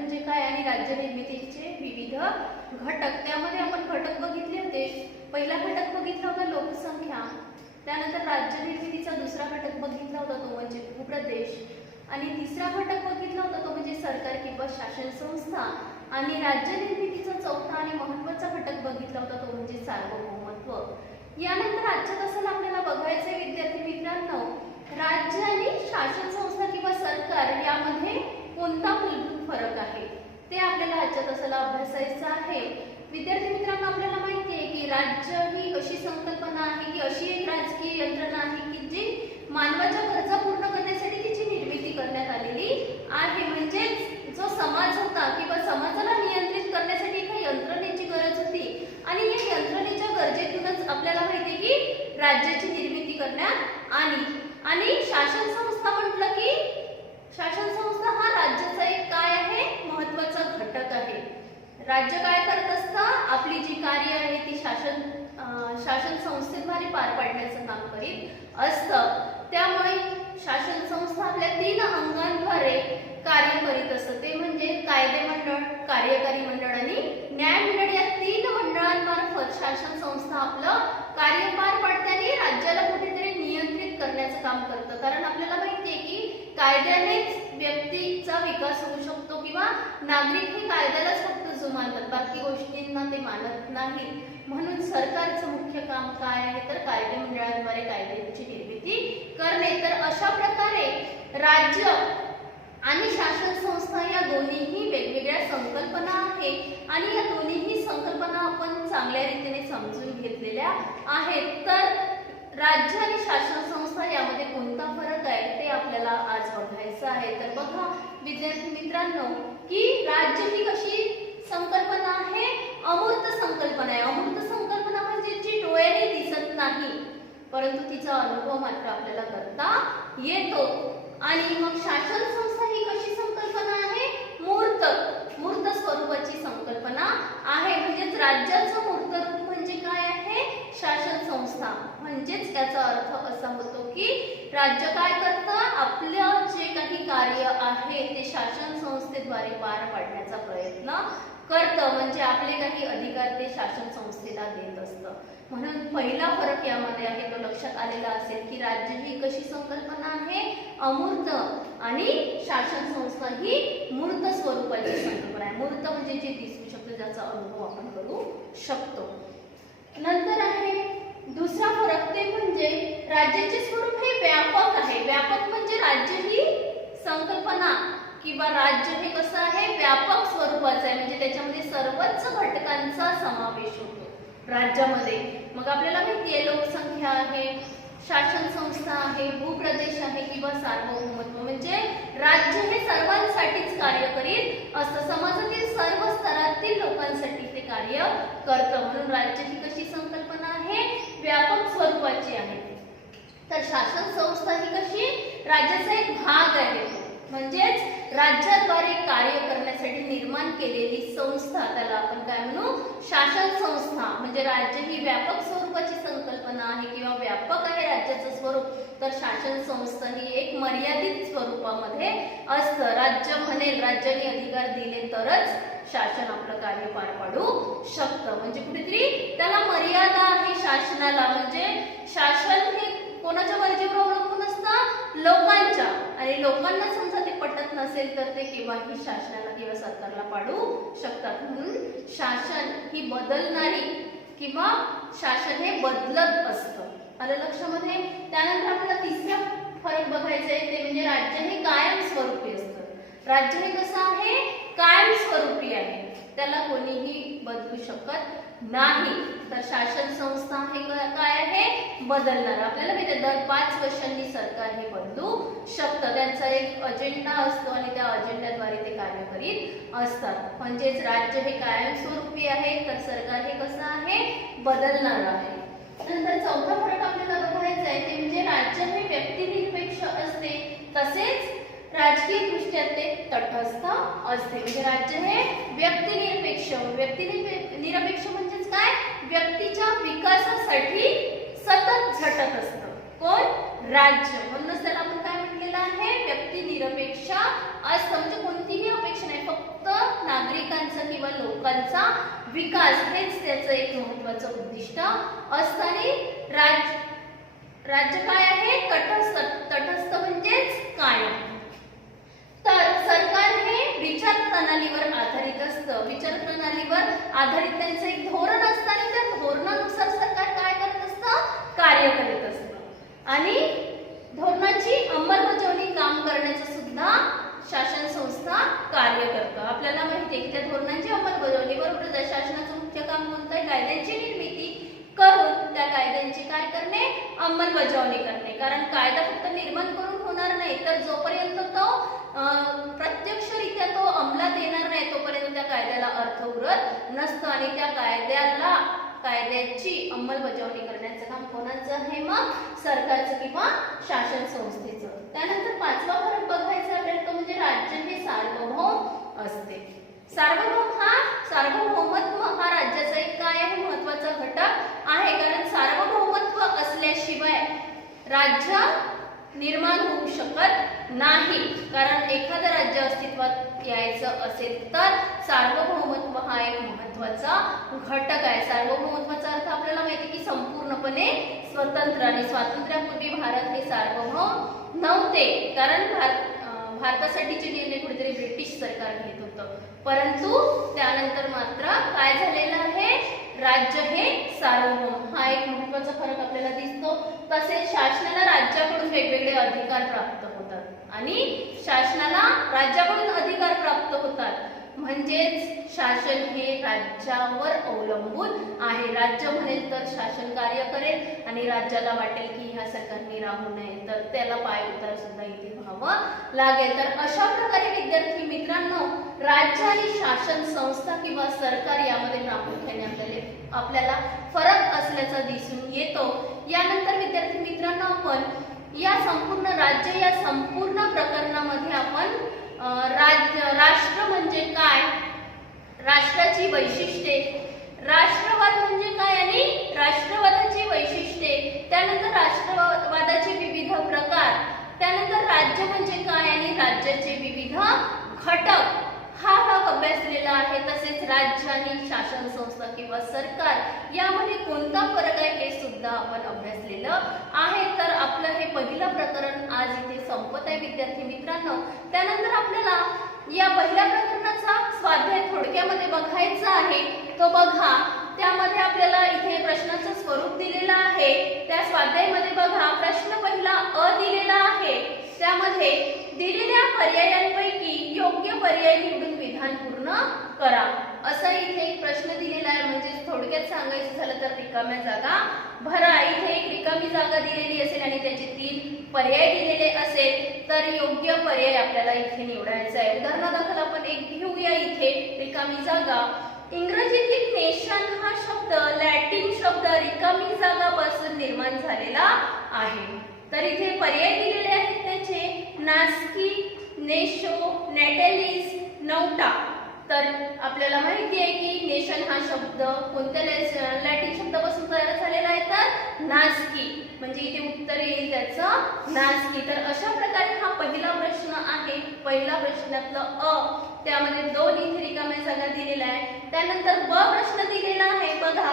म्हणजे काय आणि राज्य निर्मितीचे विविध घटक, त्यामध्ये आपण घटक बघितले होते. पहिला घटक बघितला होता लोकसंख्या, त्यानंतर राज्य निर्मितीचा दुसरा घटक बघितला होता तो म्हणजे भूप्रदेश, आणि तिसरा घटक बघितला होता तो म्हणजे सरकार किंवा शासन संस्था, आणि राज्य निर्मितीचा चौथा आणि महत्त्वाचा घटक बघितला होता तो म्हणजे सार्वभौमत्व. यानंतर आजच्या तासाला आपल्याला बघायचे विद्यार्थी मित्रांनो, राज्य आणि शासन संस्था किंवा सरकार यामध्ये कोणता मूलभूत फरक आहे ते आपल्याला आजच्या तासाला अभ्यासायचं आहे. विद्यार्थी मित्रांनो, आपल्याला माहिती आहे की राज्य ही अशी संकल्पना आहे की अशी एक राजकीय यंत्रणा आहे की जी मानवाच्या गरजा पूर्ण करण्यासाठी तिची निर्मिती करण्यात आलेली आहे. म्हणजे जो समाज होता किंवा समाजाला नियंत्रित करण्यासाठी एका यंत्रणेची गरज होती, आणि या यंत्रणेच्या गरजेतूनच आपल्याला माहिती आहे की राज्याची निर्मिती करण्यात आली. आणि शासन संस्था म्हटलं की शासन संस्था हा राज्याचा एक काय आहे, महत्त्वाचा घटक आहे. राज्य काय करत असतं, आपली जी कार्य आहे ती शासन संस्थेद्वारे पार पाडण्याचं काम करीत असतं. त्यामुळे शासन संस्था आपल्या 3 अंगांद्वारे कार्य करीत असतं, ते म्हणजे कायदे मंडळ, कार्यकारी मंडळ आणि न्याय मंडळ. या 3 मंडळांमार्फत शासन संस्था आपलं कार्य पार पाडते आणि राज्याला कुठेतरी नियंत्रित करण्याचं काम करतं. कारण आपल्याला माहिती आहे की कायद्यानेच व्यक्तीचा विकास होऊ शकतो किंवा नागरिक हे कायद्यालाच फक्त जुमानतात, बाकी गोष्टींना ते मानत नाही. म्हणून सरकारचं मुख्य काम काय आहे तर कायदे मंडळाद्वारे कायद्यांची निर्मिती करणे. तर अशा प्रकारे राज्य आणि शासन संस्था या दोन्हीही वेगवेगळ्या संकल्पना आहे, आणि या दोन्हीही संकल्पना आपण चांगल्या रीतीने समजून घेतलेल्या आहेत. तर राज्य आणि शासन संस्था यामध्ये कोणता फरक आहे ते आपल्याला आज बघायचं आहे. तर बघा विद्यार्थी मित्रांनो, की राज्य ही कशी संकल्पना आहे, अमूर्त संकल्पना आहे. अमूर्त संकल्पना म्हणजे जी डोळ्याने दिसत नाही परंतु तिचा अनुभव मात्र आपल्याला करता येतो. आणि मग शासन संस्था ही कशी संकल्पना आहे, मूर्त स्वरूपाची संकल्पना आहे. म्हणजेच राज्याचं मूर्त रूप म्हणजे काय आहे, शासन संस्था. म्हणजेच याचा अर्थ असा होतो की राज्य काय करतं, आपलं जे काही कार्य आहे ते शासन संस्थेद्वारे पार पाडण्याचा प्रयत्न करतं. म्हणजे आपले काही अधिकार ते शासन संस्थेला देत असतं. म्हणून पहिला फरक यामध्ये आहे तो लक्षात आलेला असेल की राज्य ही कशी संकल्पना आहे, अमूर्त, आणि शासन संस्था ही मूर्त स्वरूपाची संकल्पना आहे. मूर्त म्हणजे जे दिसू शकतं, ज्याचा अनुभव आपण करू शकतो. नंतर आहे दुसरा फरक, ते म्हणजे राज्याचे स्वरूप हे व्यापक आहे. व्यापक म्हणजे राज्य ही संकल्पना किंवा राज्य हे कसं आहे, व्यापक स्वरूपाचं आहे. म्हणजे त्याच्यामध्ये सर्वच घटकांचा समावेश होतो राज्यामध्ये. मग आपल्याला माहिती आहे लोकसंख्या आहे, शासन संस्था आहे, भूप्रदेश आहे किंवा सार्वभौमत्व. म्हणजे राज्य हे सर्वांसाठीच कार्य करीत असतं, समाजातील सर्व स्तरातील लोकांसाठी ते कार्य करतं. म्हणून राज्य ही कशी संकल्पना आहे, व्यापक स्वरूपाची आहे. तर शासन संस्था ही कशी, राज्याचा एक भाग आहे. म्हणजेच राज्याद्वारे कार्य करण्यासाठी निर्माण केलेली संस्था, त्याला आपण काय म्हणू, शासन संस्था. म्हणजे राज्य ही व्यापक स्वरूपाची संकल्पना आहे किंवा व्यापक आहे राज्याचं स्वरूप, तर शासन संस्था ही एक मर्यादित स्वरूपामध्ये असतं. राज्य म्हणेल, राज्याने अधिकार दिले तरच शासन आपलं कार्य पार पाडू शकतं. म्हणजे कुठेतरी त्याला मर्यादा आहे शासनाला. म्हणजे शासन हे कोणाच्या मर्जीवर अवलंबून असतं, लोकांच्या. आणि लोकांना समजा ते पटत नसेल तर ते केव्हाही शासनाला किंवा सरकारला पाडू शकतात. म्हणून शासन ही बदलणारी किंवा शासन हे बदलत असतं. आलं लक्षामध्ये. त्यानंतर आपल्याला तिसरा फरक बघायचा आहे, ते म्हणजे राज्य हे कायमस्वरूपी असतं. राज्य हे कसं आहे, कायमस्वरूपी आहे, त्याला कोणीही बदलू शकत नाही. तर शासन संस्था हे काय आहे, बदलणार. आपल्याला माहिती आहे दर 5 वर्षांनी सरकार हे बदलू शकतं. त्यांचा एक अजेंडा असतो आणि त्या अजेंड्याद्वारे ते कार्य करीत असतात. म्हणजेच राज्य हे कायमस्वरूपी आहे, तर सरकार हे कसं आहे, बदलणार आहे. नंतर चौथा फरक आपल्याला बघायचा आहे, ते म्हणजे राज्य हे व्यक्तिनिरपेक्ष असते, तसेच राजकीय दृष्ट्या ते तटस्थ असते. म्हणजे राज्य हे व्यक्तिनिरपेक्ष. व्यक्तिनिरपेक्ष म्हणजेच काय, व्यक्तीच्या विकासासाठी सतत झटत असतं. कोण, राज्य. म्हणूनच त्याला आपण काय म्हटलेलं आहे, व्यक्तिनिरपेक्ष असतं. म्हणजे कोणतीही अपेक्षा नाही, फक्त लोकांचा विकास हेच त्याचं एक महत्त्वाचं उद्दिष्ट असताना राज्य काय आहे? तटस्थ. तटस्थ म्हणजेच कायम. तर सरकार हे विचार प्रणालीवर आधारित असतं. विचार प्रणालीवर आधारित त्यांचं एक धोरण असतं आणि त्या धोरणानुसार सरकार काय करत असतं? कार्य करत असतं आणि धोरणाची अंमलबजावणी काम करण्याचं सुद्धा शासन संस्था कार्य करतं. आपल्याला माहिती आहे की त्या धोरणांची अंमलबजावणी बरोबर शासनाचं मुख्य काम कोणतं आहे? कायद्यांची निर्मिती करून त्या कायद्यांची काय करणे? अंमलबजावणी करणे. कारण कायदा फक्त निर्माण करून होणार नाही, तर जोपर्यंत तो प्रत्यक्षरित्या तो अंमलात येणार नाही तोपर्यंत त्या कायद्याला अर्थ उरत नसतं आणि त्या कायद्याची अंमलबजावणी करण्याचं काम कोणाचं आहे? मग सरकारचं किंवा शासन संस्थेचं. त्यानंतर पाचवा फरक बघायचा आपल्याला तो म्हणजे राज्य हे सार्वभौम असते. सार्वभौमत्व हा राज्याचा एक काय आहे? महत्त्वाचा घटक आहे. कारण सार्वभौमत्व असल्याशिवाय राज्य निर्माण होऊ शकत नाही. कारण एखादं राज्य अस्तित्वात यायचं असेल तर सार्वभौमत्व हा एक महत्त्वाचा घटक आहे. सार्वभौमत्वाचा अर्थ आपल्याला माहिती आहे की संपूर्णपणे स्वतंत्र. आणि स्वातंत्र्यापूर्वी भारत हे सार्वभौम नव्हते. कारण भारतासाठीचे निर्णय कुठेतरी ब्रिटिश सरकार घेत होतं. परंतु त्यानंतर मात्र काय झालेलं आहे? राज्य हे सार्वभौम. हा एक महत्त्वाचा फरक आपल्याला दिसतो. तसेच शासनाला राज्याकडून वेगवेगळे अधिकार प्राप्त होतात आणि शासनाला राज्याकडून अधिकार प्राप्त होतात म्हणजेच शासन हे राज्यावर अवलंबून आहे. राज्य म्हणेल तर शासन कार्य करेल आणि राज्याला वाटेल की ह्या सरकारने राहू नये तर त्याला पाय उतार सुद्धा इथे व्हावं लागेल. तर अशा प्रकारे विद्यार्थी मित्रांनो राज्य आणि शासन संस्था किंवा सरकार यामध्ये प्रामुख्याने आपल्याला फरक असल्याचा दिसून येतो. यानंतर विद्यार्थी मित्रांनो आपण या संपूर्ण राज्य या संपूर्ण प्रकरणामध्ये आपण राष्ट्र म्हणजे काय, राष्ट्राची वैशिष्ट्ये, राष्ट्रवाद म्हणजे काय आणि राष्ट्रवादाची वैशिष्ट्ये, त्यानंतर राष्ट्रवादाचे विविध प्रकार, त्यानंतर राज्य म्हणजे काय आणि राज्याचे विविध घटक हा भाग अभ्यासलेला आहे. तसेच राज्य आणि शासन संस्था किंवा सरकार यामध्ये कोणता फरक आहे हे सुद्धा आपण अभ्यासलेलं आहे. तर आपलं हे पहिलं प्रकरण आज इथे संपत आहे विद्यार्थी मित्रांनो. त्यानंतर आपल्याला या पहिल्या प्रकरणाचा स्वाध्याय थोडक्यामध्ये बघायचा आहे. तो बघा, त्यामध्ये आपल्याला इथे प्रश्नाचं स्वरूप दिलेलं आहे. त्या स्वाध्यायामध्ये बघा प्रश्न पहिला अ दिलेला आहे. त्यामध्ये दिलेल्या पर्यायांपैकी योग्य पर्याय निवडून विधान पूर्ण करा असा इथे एक प्रश्न दिलेला आहे. म्हणजे थोडक्यात सांगायचं झालं तर रिकाम्या जागा भरा. इथे एक रिकामी जागा दिलेली असेल आणि त्याचे 3 पर्याय दिलेले असेल तर योग्य पर्याय आपल्याला इथे निवडायचा आहे. उदाहरणादाखल आपण एक घेऊया इथे रिकामी जागा. इंग्रजीतील नेशन हा शब्द लॅटिन शब्द रिकामी जागापासून निर्माण झालेला आहे. तर इथे पर्याय दिलेले आहेत त्याचे नास्की, नेशो, नेटेलिस, नौटा. तर आपल्याला माहिती आहे की नेशन हा शब्द कोणत्या लॅटिन शब्दापासून तयार झालेला आहे तर नास्की. म्हणजे इथे उत्तर येईल त्याचं नास्की. तर अशा प्रकारे हा पहिला प्रश्न आहे. पहिला प्रश्नातलं अ त्यामध्ये 2 इथे रिकाम्या जागा दिलेल्या आहे. त्यानंतर ब प्रश्न दिलेला आहे. बघा,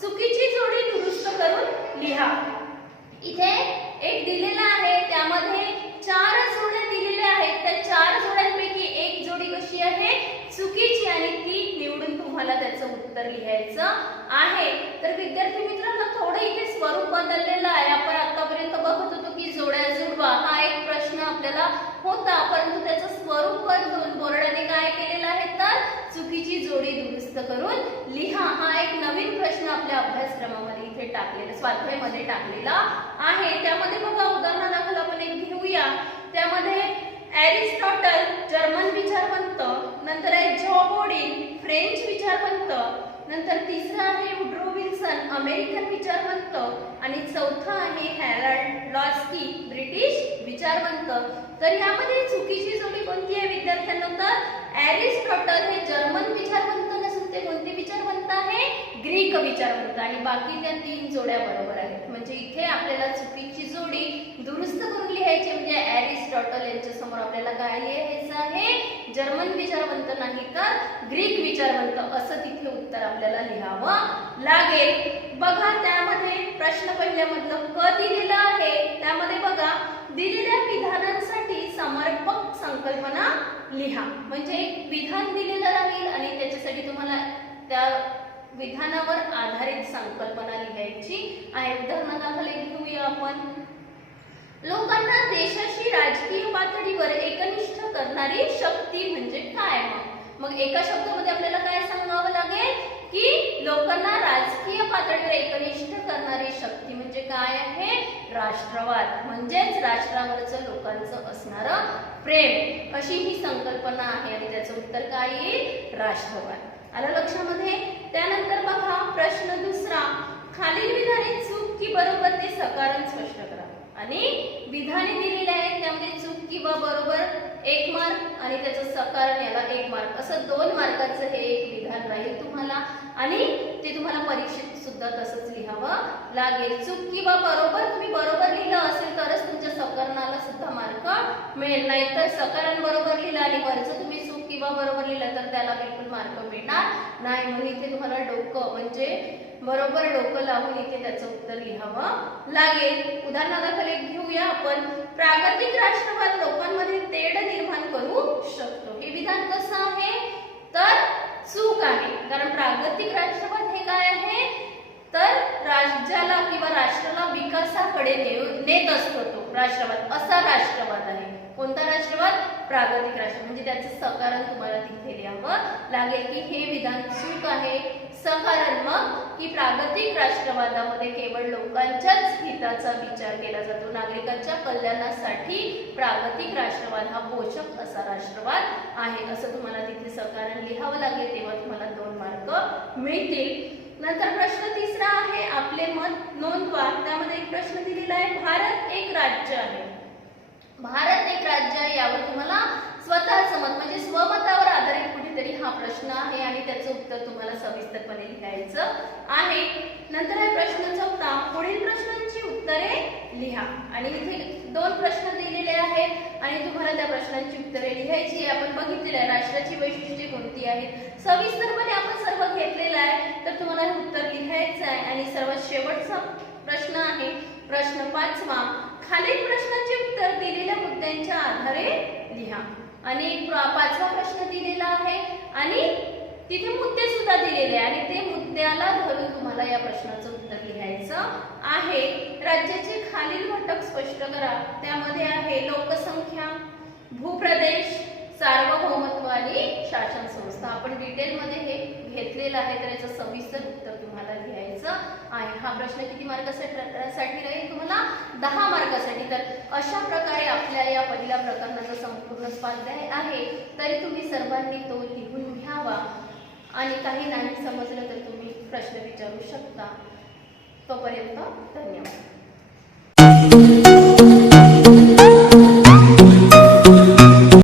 चुकीची जोडी दुरुस्त करून लिहा. इथे एक दिलेला आहे, त्यामध्ये 4 जोड्या दिलेल्या आहेत. त्या 4 जोड्यांपैकी एक जोडी कशी आहे चुकीची आणि ती निवडून तुम्हाला त्याचं उत्तर लिहायचं आहे. तर विद्यार्थी मित्रांनो थोडं इथे स्वरूप बदललेलं आहे. आपण आतापर्यंत बघत होतो की जोड्या जुळवा हा एक प्रश्न आपल्याला होता, परंतु त्याचं स्वरूप बदलून बोर्डाने काय केलेलं आहे तर चुकीची जोडी दुरुस्त करून लिहा हा एक नवीन प्रश्न आपल्या अभ्यासक्रमामध्ये इथे टाकलेला स्वाध्यायामध्ये टाकलेला आहे. त्यामध्ये बघा उदाहरणादाखल आपण एक घेऊया. त्यामध्ये एरिस्टॉटल जर्मन विचारवंत, नंतर आहे जो बोर्डिन फ्रेंच विचारवंत, नंतर तिसरा आहे वुड्रो विल्सन अमेरिकन विचारवंत आणि चौथा आहे हॅरल्ड लॉस्की ब्रिटिश विचारवंत. तर यामध्ये चुकीची जोडी कोणती आहे विद्यार्थ्यांना तर एरिस्टॉटल हे जर्मन विचारवंत नसून ते कोणते विचारवंत आहे ग्रीक ग्रीक विचारवंत आणि बाकी त्या 3 जोड्या बरोबर आहेत. म्हणजे इथे आपल्याला चुकीची जोडी दुरुस्त करून लिहायची. म्हणजे एरिस्टॉटल यांच्या समोर आपल्याला काय लिहायचं आहे, जर्मन विचारवंत नाही तर ग्रीक विचारवंत असं तिथे उत्तर आपल्याला लिहावं लागेल. बघा त्यामध्ये प्रश्न पहिल्यामधलं क दिलेलं आहे. त्यामध्ये बघा दिलेल्या विधानांसाठी समर्पक संकल्पना लिहा. म्हणजे एक विधान दिलेलं राहील आणि त्याच्यासाठी तुम्हाला त्या विधानावर आधारित संकल्पना लिहायची आहे. उदाहरणादाखल घेऊया आपण. लोकांना देशाशी राजकीय पातळीवर एकनिष्ठ करणारी शक्ती म्हणजे काय? मग एका शब्दामध्ये आपल्याला काय सांगावं लागेल की लोकांना राजकीय पातळीवर एकनिष्ठ करणारी शक्ती म्हणजे काय आहे, राष्ट्रवाद. म्हणजेच राष्ट्रावरचं लोकांचं असणारं प्रेम अशी ही संकल्पना आहे आणि त्याचं उत्तर काय येईल, राष्ट्रवाद. आलं लक्षामध्ये. त्यानंतर बघा प्रश्न दुसरा. खालील विधाने चूक की बरोबर ते सकारण स्पष्ट करा. आणि विधाने दिलेले आहेत त्यामध्ये चूक किंवा बरोबर 1 मार्क आणि त्याचं सकारण याला 1 मार्क असं 2 मार्काचं हे एक विधान राहील तुम्हाला आणि ते तुम्हाला परीक्षेत सुद्धा तसंच लिहावं लागेल. चूक किंवा बरोबर तुम्ही बरोबर लिहिलं असेल तरच तुमच्या सकरणाला सुद्धा मार्क मिळेल. नाही तर सकारण बरोबर लिहिलं आणि वरचं तुम्ही चूक किंवा बरोबर लिहिलं तर त्याला बिलकुल मार्क मिळणार नाही. म्हणून इथे तुम्हाला डोकं म्हणजे बरोबर डोकं लावून इथे त्याचं उत्तर लिहावं लागेल. उदाहरणादाखल एक घेऊया आपण. प्रागतिक राष्ट्रवाद लोकांमध्ये तेढ निर्माण करू शकतो. हे विधान कसं आहे तर चूक आहे. कारण प्रागतिक राष्ट्रवाद हे काय आहे तर राज्याला किंवा राष्ट्राला विकासाकडे नेत असतो तो राष्ट्रवाद. असा राष्ट्रवाद आहे. कोणता राष्ट्रवाद, प्रागतिक राष्ट्र. म्हणजे त्याचं सकारण तुम्हाला तिथे लिहावं लागेल की हे विधान चूक आहे. सकारण मग की प्रागतिक राष्ट्रवादामध्ये केवळ लोकांच्याच हिताचा विचार केला जातो. नागरिकांच्या कल्याणासाठी प्रागतिक राष्ट्रवाद हा पोषक असा राष्ट्रवाद आहे असं तुम्हाला तिथे सकारण लिहावं लागेल. तेव्हा तुम्हाला 2 मार्क मिळतील. नंतर प्रश्न तिसरा आहे आपले मत नोंदवा. त्यामध्ये एक प्रश्न दिलेला आहे. भारत एक राज्य आहे. भारत एक राज्य आहे यावर तुम्हाला स्वतःचं मत म्हणजे स्वमतावर आधारित कुठेतरी हा प्रश्न आहे आणि त्याचं उत्तर तुम्हाला सविस्तरपणे लिहायचं आहे. नंतर आहे प्रश्न 4. पुढील प्रश्नांची उत्तरे लिहा. आणि इथे 2 प्रश्न दिलेले आहेत आणि तुम्हाला त्या प्रश्नांची उत्तरे लिहायची आहे. आपण बघितलेलं आहे राष्ट्राची वैशिष्ट्ये कोणती आहेत सविस्तरपणे आपण सर्व घेतलेलं आहे. तर तुम्हाला हे उत्तर लिहायचं आहे. आणि सर्वात शेवटचा प्रश्न आहे प्रश्न 5. खालील प्रश्नांचे उत्तर दिलेल्या मुद्द्यांच्या आधारे लिहा. आणि 5वा प्रश्न दिलेला आहे आणि तिथे मुद्दे सुद्धा दिलेले आहे आणि ते मुद्द्याला धरून तुम्हाला या प्रश्नाचं उत्तर लिहायचं आहे. राज्याचे खालील घटक स्पष्ट करा. त्यामध्ये आहे लोकसंख्या, भूप्रदेश, सार्वभौमत्व आणि शासन संस्था. आपण डिटेलमध्ये हे घेतलेलं आहे तर याचं सविस्तर उत्तर तुम्हाला लिहायचं आहे. हा प्रश्न किती मार्कासाठी राहील तुम्हाला 10 मार्कासाठी. तर अशा प्रकारे आपल्या या पहिल्या प्रकरणाचा संपूर्ण स्वाध्याय आहे. तरी तुम्ही सर्वांनी तो लिहून घ्यावा आणि काही नाही समजलं तर तुम्ही प्रश्न विचारू शकता. तोपर्यंत धन्यवाद.